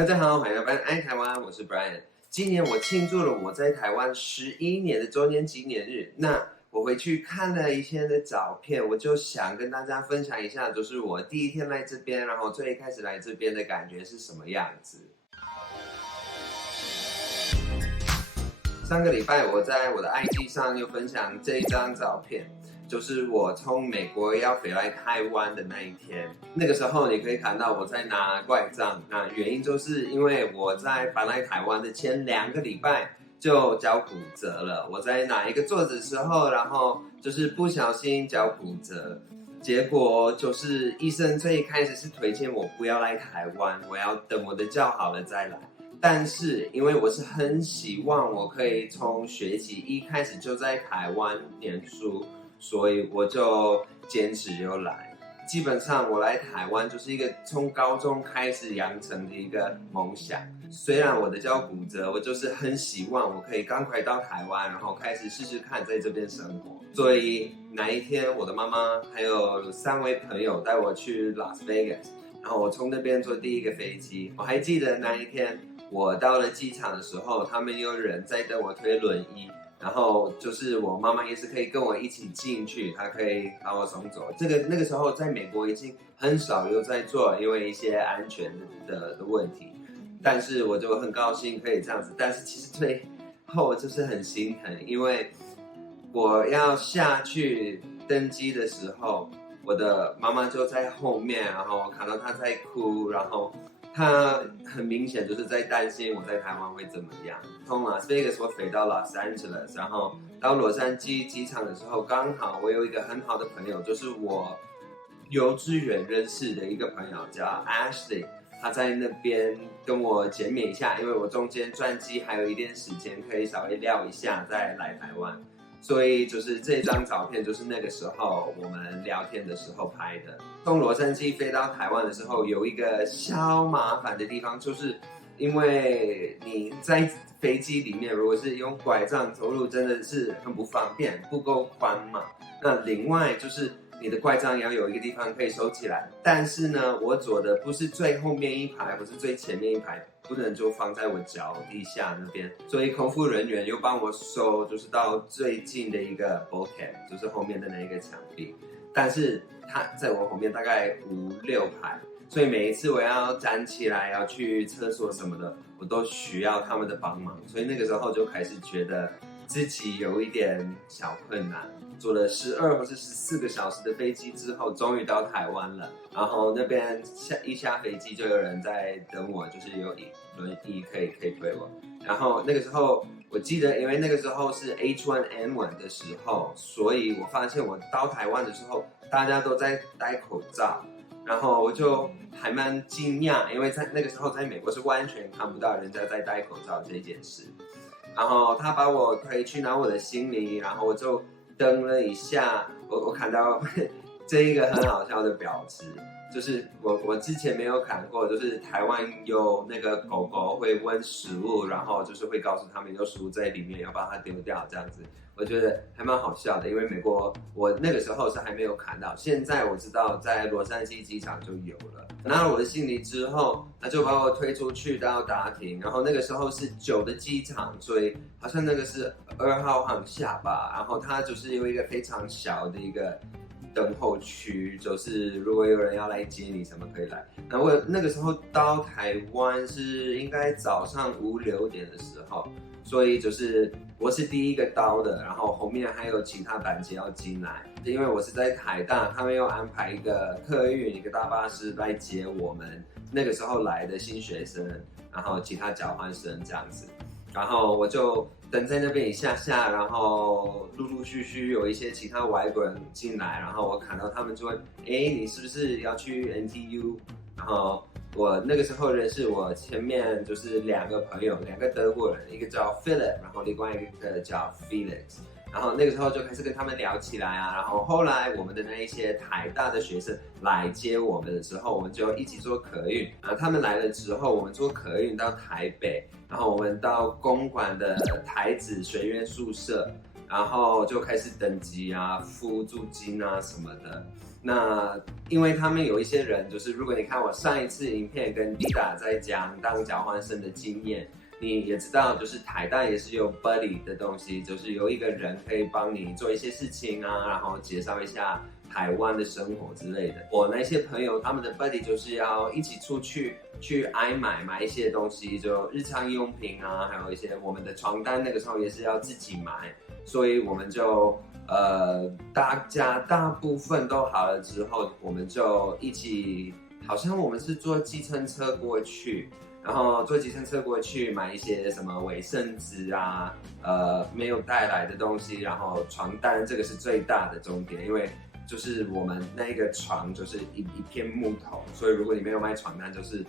大家好，欢迎来到爱台湾，我是 Brian。今年我庆祝了我在台湾11年的周年纪念日。那我回去看了一些的照片，我就想跟大家分享一下，就是我第一天来这边，然后最开始来这边的感觉是什么样子。上个礼拜我在我的 IG 上又分享这一张照片。就是我从美国要回来台湾的那一天，那个时候你可以看到我在拿拐杖，那原因就是因为我在搬来台湾的前2个礼拜就脚骨折了。我在拿一个桌子的时候，然后就是不小心脚骨折，结果就是医生最开始是推荐我不要来台湾，我要等我的脚好了再来。但是因为我是很希望我可以从学期1开始就在台湾念书。所以我就坚持又来。基本上我来台湾就是一个从高中开始养成的一个梦想。虽然我的脚骨折，我就是很希望我可以赶快到台湾，然后开始试试看在这边生活。所以那一天，我的妈妈还有3位朋友带我去 Las Vegas， 然后我从那边坐第一个飞机。我还记得那一天我到了机场的时候，他们有人在等我推轮椅。然后就是我妈妈也是可以跟我一起进去，她可以把我送走。那个时候在美国已经很少有在做，因为一些安全的问题。但是我就很高兴可以这样子。但是其实最后就是很心疼，因为我要下去登机的时候，我的妈妈就在后面，然后我看到她在哭，然后他很明显就是在担心我在台湾会怎么样。从拉斯维加斯我飞到 Los Angeles， 然后到洛杉矶机场的时候，刚好我有一个很好的朋友，就是我幼稚园认识的一个朋友叫 Ashley， 他在那边跟我见面一下，因为我中间转机还有一点时间，可以稍微聊一下再来台湾。所以就是这张照片，就是那个时候我们聊天的时候拍的。从洛杉矶飞到台湾的时候，有一个小麻烦的地方，就是因为你在飞机里面，如果是用拐杖走路，真的是很不方便，不够宽嘛。那另外就是你的拐杖要有一个地方可以收起来，但是呢，我坐的不是最后面一排，不是最前面一排。不能就放在我脚底下那边，所以空服人员又帮我收，就是到最近的一个 bulkhead， 就是后面的那一个墙壁。但是他在我后面大概5、6排，所以每一次我要站起来要去厕所什么的，我都需要他们的帮忙。所以那个时候就开始觉得自己有一点小困难。坐了12或是14个小时的飞机之后，终于到台湾了。然后那边一下飞机就有人在等我，就是有轮椅可以推我。然后那个时候我记得，因为那个时候是 H1N1 的时候，所以我发现我到台湾的时候，大家都在戴口罩。然后我就还蛮惊讶，因为在那个时候在美国是完全看不到人家在戴口罩这件事。然后他把我推去拿我的行李，然后我就登了一下，我看到这一个很好笑的标志，就是我之前没有看过，就是台湾有那个狗狗会闻食物，然后就是会告诉他们有食物在里面，要把它丢掉这样子。我觉得还蛮好笑的，因为美国我那个时候是还没有看到，现在我知道在洛杉矶机场就有了。拿了我的行李之后，他就把我推出去到大厅，然后那个时候是9的机场，所以好像那个是2号航厦吧，然后它就是有一个非常小的一个等候区，就是如果有人要来接你什么可以来。然后我那个时候到台湾是应该早上5、6点的时候，所以就是我是第一个到的，然后后面还有其他班机要进来。因为我是在台大，他们有安排一个客运，一个大巴士来接我们那个时候来的新学生，然后其他交换生这样子。然后我就等在那边一下下，然后陆陆续续有一些其他外国人进来，然后我看到他们就问：你是不是要去 NTU？ 然后我那个时候认识我前面就是2个朋友，2个德国人，一个叫 Philip， 然后另外一个叫 Felix。然后那个时候就开始跟他们聊起来啊，然后后来我们的那一些台大的学生来接我们的时候，我们就一起坐客运。然后他们来了之后，我们坐客运到台北，然后我们到公馆的台子学院宿舍，然后就开始登记啊、付租金啊什么的。那因为他们有一些人，就是如果你看我上一次影片跟 Dida 在讲当交换生的经验，你也知道，就是台大也是有 buddy 的东西，就是有一个人可以帮你做一些事情啊，然后介绍一下台湾的生活之类的。我那些朋友他们的 buddy 就是要一起出去买一些东西，就日常用品啊，还有一些我们的床单，那个时候也是要自己买，所以我们就大家大部分都好了之后，我们就一起，好像我们是坐计程车过去。然后坐计程车过去买一些什么卫生纸啊，没有带来的东西，然后床单这个是最大的重点，因为就是我们那个床就是一片木头，所以如果你没有买床单，就是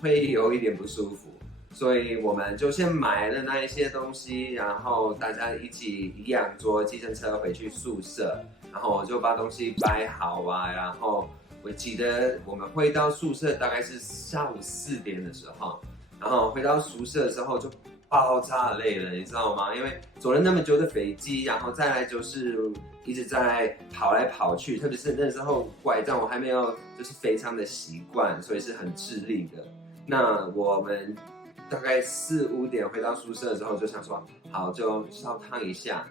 会有一点不舒服。所以我们就先买了那一些东西，然后大家一起一样坐计程车回去宿舍，然后我就把东西摆好啊，然后。我记得我们回到宿舍大概是下午4点的时候，然后回到宿舍的时候就爆炸累了，你知道吗？因为坐了那么久的飞机，然后再来就是一直在跑来跑去，特别是那时候拐杖我还没有就是非常的习惯，所以是很吃力的。那我们大概4、5点回到宿舍之后，就想说好就烧烫一下，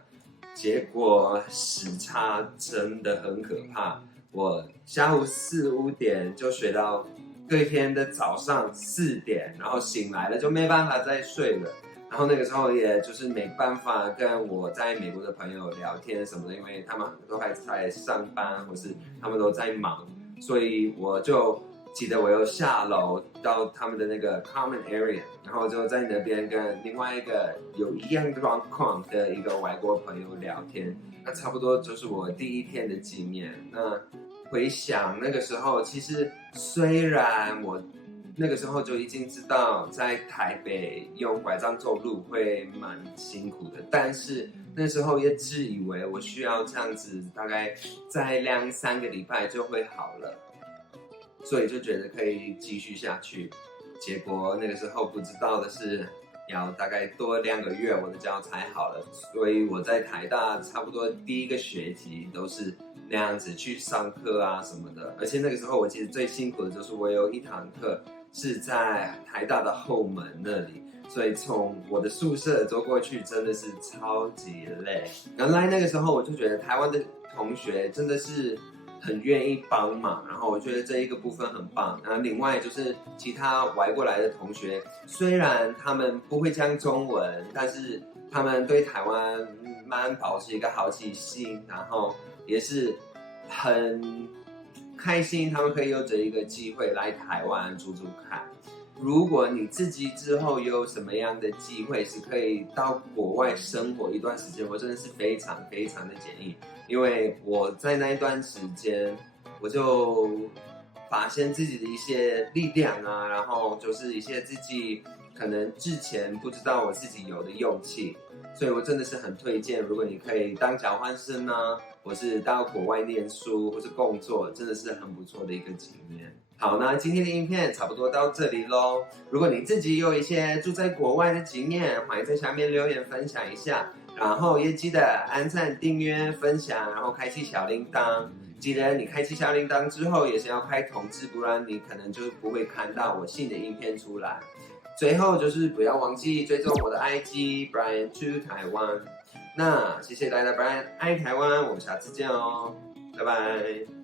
结果时差真的很可怕。我下午4、5点就睡到隔一天的早上4点，然后醒来了就没办法再睡了。然后那个时候也就是没办法跟我在美国的朋友聊天什么的，因为他们都还在上班，或是他们都在忙，所以我就记得我又下楼到他们的那个 common area， 然后就在那边跟另外一个有一样状况的一个外国朋友聊天。那差不多就是我第一天的经验。那回想那个时候，其实虽然我那个时候就已经知道在台北用拐杖走路会蛮辛苦的，但是那时候也只以为我需要这样子，大概在2、3个礼拜就会好了，所以就觉得可以继续下去。结果那个时候不知道的是，要大概多2个月我的脚才好了，所以我在台大差不多第一个学期都是那样子去上课啊什么的，而且那个时候我其实最辛苦的就是我有一堂课是在台大的后门那里，所以从我的宿舍走过去真的是超级累。原来那个时候我就觉得台湾的同学真的是很愿意帮忙，然后我觉得这一个部分很棒。然后另外就是其他外过来的同学，虽然他们不会讲中文，但是他们对台湾蛮保持一个好奇心，然后也是很开心，他们可以有这一个机会来台湾住住看。如果你自己之后有什么样的机会是可以到国外生活一段时间，我真的是非常非常的建议，因为我在那一段时间，我就发现自己的一些力量啊，然后就是一些自己可能之前不知道我自己有的勇气，所以我真的是很推荐，如果你可以当交换生啊，或是到国外念书或是工作，真的是很不错的一个经验。好，那今天的影片差不多到这里咯。如果你自己有一些住在国外的经验，欢迎在下面留言分享一下，然后也记得按赞、订阅、分享，然后开启小铃铛。记得你开启小铃铛之后也是要开通知，不然你可能就不会看到我新的影片出来。最后就是不要忘记追踪我的 IG Brian to 台湾。那谢谢大家，Brian 爱台湾，我们下次见哦，拜拜。